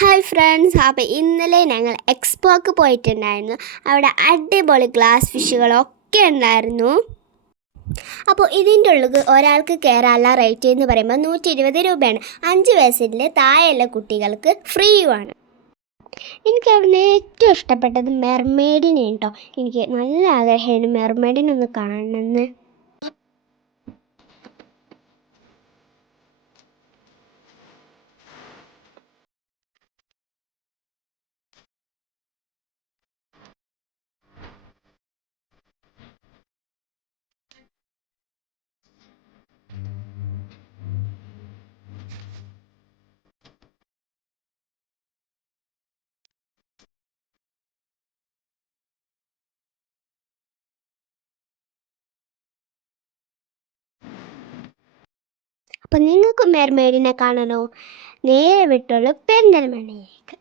Hi friends, അപ്പോൾ ഇന്നലെ ഞങ്ങൾ എക്സ്പോക്ക് പോയിട്ടുണ്ടായിരുന്നു. അവിടെ അടിപൊളി ഗ്ലാസ് ഫിഷുകളൊക്കെ ഉണ്ടായിരുന്നു. അപ്പോൾ ഇതിൻ്റെ ഉള്ളിൽ ഒരാൾക്ക് കയറാനുള്ള റേറ്റ് എന്ന് പറയുമ്പോൾ 120 രൂപയാണ്. 5 വയസ്സിൽ താഴെയുള്ള കുട്ടികൾക്ക് ഫ്രീയുമാണ്. എനിക്ക് അവിടുന്ന് ഏറ്റവും ഇഷ്ടപ്പെട്ടത് മെർമെയ്ഡിനെ കേട്ടോ. എനിക്ക് നല്ല ആഗ്രഹമാണ് മെർമെയ്ഡിനൊന്ന് കാണണമെന്ന്. അപ്പോൾ നിങ്ങൾക്ക് മെർമെയ്ഡിനെ കാണണോ? നേരെ വിട്ടുള്ളൂ പെരിന്തൽമണ്ണയിലേക്ക്.